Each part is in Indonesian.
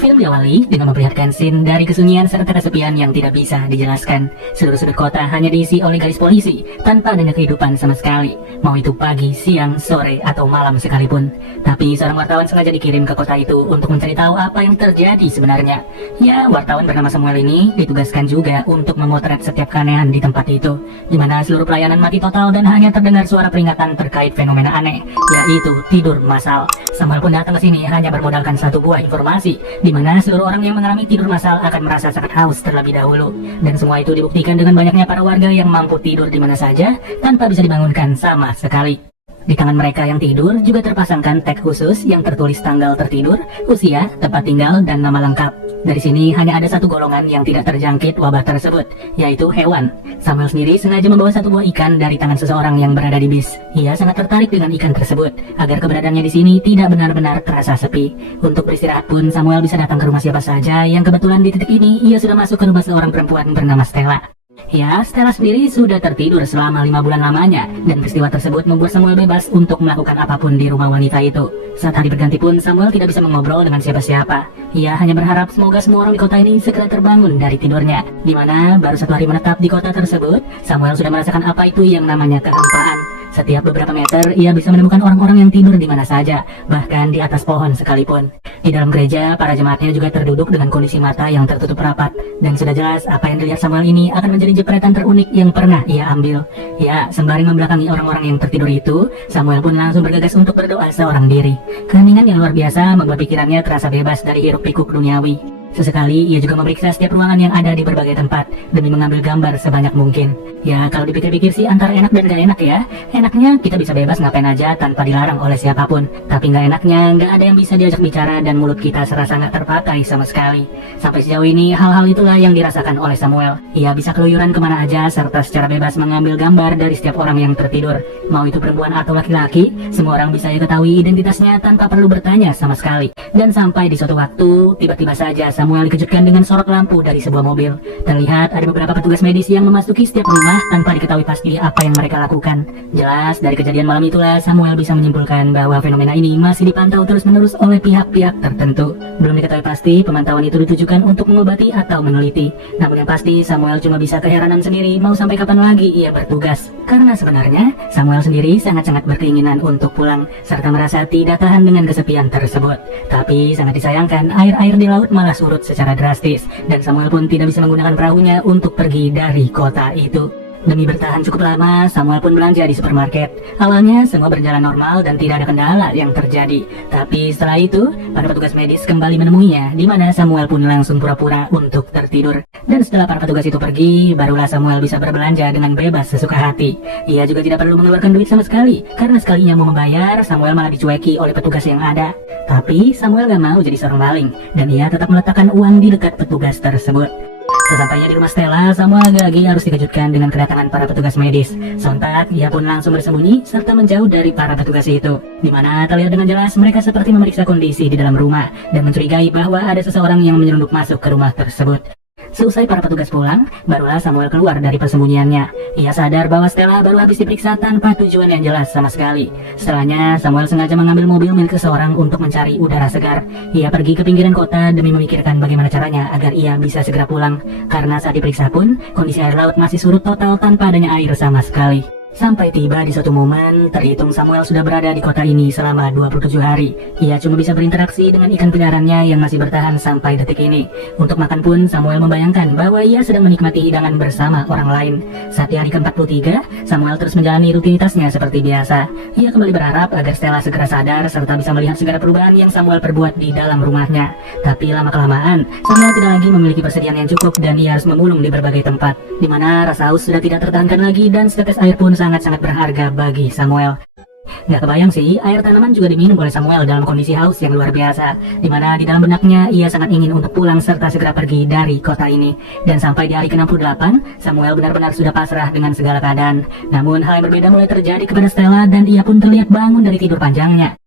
Film diawali dengan memperlihatkan scene dari kesunyian serta kesepian yang tidak bisa dijelaskan. Seluruh sudut kota hanya diisi oleh garis polisi, tanpa adanya kehidupan sama sekali. Mau itu pagi, siang, sore, atau malam sekalipun. Tapi seorang wartawan sengaja dikirim ke kota itu untuk mencari tahu apa yang terjadi sebenarnya. Ya, wartawan bernama Samuel ini ditugaskan juga untuk memotret setiap keanehan di tempat itu, di mana seluruh pelayanan mati total dan hanya terdengar suara peringatan terkait fenomena aneh, yaitu tidur massal. Samuel pun datang ke sini hanya bermodalkan satu buah informasi, di mana seluruh orang yang mengalami tidur massal akan merasa sangat haus terlebih dahulu. Dan semua itu dibuktikan dengan banyaknya para warga yang mampu tidur di mana saja tanpa bisa dibangunkan sama sekali. Di tangan mereka yang tidur juga terpasangkan tag khusus yang tertulis tanggal tertidur, usia, tempat tinggal, dan nama lengkap. Dari sini hanya ada satu golongan yang tidak terjangkit wabah tersebut, yaitu hewan. Samuel sendiri sengaja membawa satu buah ikan dari tangan seseorang yang berada di bis. Ia sangat tertarik dengan ikan tersebut, agar keberadaannya di sini tidak benar-benar terasa sepi. Untuk beristirahat pun Samuel bisa datang ke rumah siapa saja yang kebetulan di titik ini ia sudah masuk ke rumah seorang perempuan bernama Stella. Ya, Stella sendiri sudah tertidur selama 5 bulan lamanya, dan peristiwa tersebut membuat Samuel bebas untuk melakukan apapun di rumah wanita itu. Saat hari berganti pun, Samuel tidak bisa mengobrol dengan siapa-siapa. Ia hanya berharap semoga semua orang di kota ini segera terbangun dari tidurnya. Di mana baru 1 hari menetap di kota tersebut, Samuel sudah merasakan apa itu yang namanya kehampaan. Setiap beberapa meter, ia bisa menemukan orang-orang yang tidur di mana saja, bahkan di atas pohon sekalipun. Di dalam gereja, para jemaatnya juga terduduk dengan kondisi mata yang tertutup rapat, dan sudah jelas apa yang dilihat Samuel ini akan menjadi jepretan terunik yang pernah ia ambil. Ya, sembari membelakangi orang-orang yang tertidur itu, Samuel pun langsung bergegas untuk berdoa seorang diri. Keheningan yang luar biasa membuat pikirannya terasa bebas dari hiruk-pikuk duniawi. Sesekali ia juga memeriksa setiap ruangan yang ada di berbagai tempat demi mengambil gambar sebanyak mungkin. Ya, kalau dipikir-pikir sih antara enak dan gak enak ya. Enaknya kita bisa bebas ngapain aja tanpa dilarang oleh siapapun. Tapi gak enaknya gak ada yang bisa diajak bicara dan mulut kita serasa gak terpakai sama sekali. Sampai sejauh ini hal-hal itulah yang dirasakan oleh Samuel. Ia bisa keluyuran kemana aja serta secara bebas mengambil gambar dari setiap orang yang tertidur. Mau itu perempuan atau laki-laki, semua orang bisa ketahui identitasnya tanpa perlu bertanya sama sekali. Dan sampai di suatu waktu, tiba-tiba saja Samuel dikejutkan dengan sorot lampu dari sebuah mobil. Terlihat ada beberapa petugas medis yang memasuki setiap rumah tanpa diketahui pasti apa yang mereka lakukan. Jelas dari kejadian malam itulah Samuel bisa menyimpulkan bahwa fenomena ini masih dipantau terus-menerus oleh pihak-pihak tertentu. Belum diketahui pasti pemantauan itu ditujukan untuk mengobati atau meneliti. Namun yang pasti Samuel cuma bisa keheranan sendiri mau sampai kapan lagi ia bertugas. Karena sebenarnya Samuel sendiri sangat-sangat berkeinginan untuk pulang serta merasa tidak tahan dengan kesepian tersebut. Tapi sangat disayangkan air-air di laut malah surut secara drastis, dan Samuel pun tidak bisa menggunakan perahunya untuk pergi dari kota itu. Demi bertahan cukup lama, Samuel pun belanja di supermarket. Awalnya semua berjalan normal dan tidak ada kendala yang terjadi. Tapi setelah itu, para petugas medis kembali menemuinya, di mana Samuel pun langsung pura-pura untuk tertidur. Dan setelah para petugas itu pergi, barulah Samuel bisa berbelanja dengan bebas sesuka hati. Ia juga tidak perlu mengeluarkan duit sama sekali, karena sekalinya mau membayar, Samuel malah dicueki oleh petugas yang ada. Tapi Samuel gak mau jadi seorang maling, dan ia tetap meletakkan uang di dekat petugas tersebut. Sesampainya di rumah Stella, Samuel lagi-lagi harus dikejutkan dengan kedatangan para petugas medis. Sontak, ia pun langsung bersembunyi serta menjauh dari para petugas itu. Di mana terlihat dengan jelas mereka seperti memeriksa kondisi di dalam rumah dan mencurigai bahwa ada seseorang yang menyelundup masuk ke rumah tersebut. Seusai para petugas pulang, barulah Samuel keluar dari persembunyiannya. Ia sadar bahwa Stella baru habis diperiksa tanpa tujuan yang jelas sama sekali. Setelahnya, Samuel sengaja mengambil mobil milik seseorang untuk mencari udara segar. Ia pergi ke pinggiran kota demi memikirkan bagaimana caranya agar ia bisa segera pulang. Karena saat diperiksa pun, kondisi air laut masih surut total tanpa adanya air sama sekali. Sampai tiba di suatu momen, terhitung Samuel sudah berada di kota ini selama 27 hari. Ia cuma bisa berinteraksi dengan ikan peliharaannya yang masih bertahan sampai detik ini. Untuk makan pun, Samuel membayangkan bahwa ia sedang menikmati hidangan bersama orang lain. Saat di hari ke-43, Samuel terus menjalani rutinitasnya seperti biasa. Ia kembali berharap agar Stella segera sadar serta bisa melihat segala perubahan yang Samuel perbuat di dalam rumahnya. Tapi lama-kelamaan, Samuel tidak lagi memiliki persediaan yang cukup dan ia harus memulung di berbagai tempat, di mana rasa haus sudah tidak tertahankan lagi dan setetes air pun sangat-sangat berharga bagi Samuel. Nggak kebayang sih, air tanaman juga diminum oleh Samuel dalam kondisi haus yang luar biasa, di mana di dalam benaknya ia sangat ingin untuk pulang serta segera pergi dari kota ini. Dan sampai di hari ke-68, Samuel benar-benar sudah pasrah dengan segala keadaan. Namun hal yang berbeda mulai terjadi kepada Stella dan ia pun terlihat bangun dari tidur panjangnya.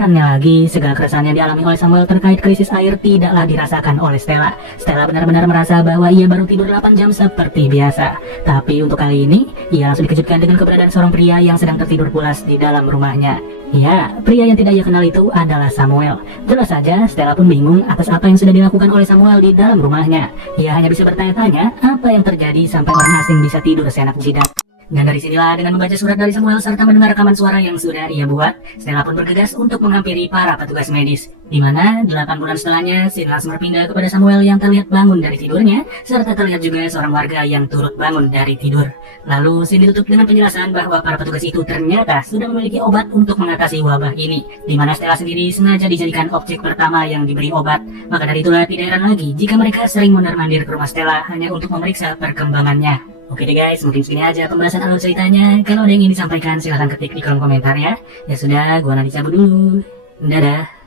Herannya lagi, segala keresahan yang dialami oleh Samuel terkait krisis air tidaklah dirasakan oleh Stella. Stella benar-benar merasa bahwa ia baru tidur 8 jam seperti biasa. Tapi untuk kali ini, ia langsung dikejutkan dengan keberadaan seorang pria yang sedang tertidur pulas di dalam rumahnya. Ya, pria yang tidak ia kenal itu adalah Samuel. Jelas saja, Stella pun bingung atas apa yang sudah dilakukan oleh Samuel di dalam rumahnya. Ia hanya bisa bertanya-tanya apa yang terjadi sampai orang asing bisa tidur seenak jidat. Dan dari sinilah dengan membaca surat dari Samuel serta mendengar rekaman suara yang sudah ia buat, Stella pun bergegas untuk menghampiri para petugas medis. Di mana 8 bulan setelahnya, scene langsung berpindah kepada Samuel yang terlihat bangun dari tidurnya, serta terlihat juga seorang warga yang turut bangun dari tidur. Lalu scene ditutup dengan penjelasan bahwa para petugas itu ternyata sudah memiliki obat untuk mengatasi wabah ini. Di mana Stella sendiri sengaja dijadikan objek pertama yang diberi obat. Maka dari itulah tidak heran lagi jika mereka sering mondar-mandir ke rumah Stella hanya untuk memeriksa perkembangannya. Oke deh guys, mungkin segini aja pembahasan alur ceritanya. Kalau ada yang ingin disampaikan silahkan ketik di kolom komentar ya. Ya sudah, gua nanti cabut dulu. Dadah.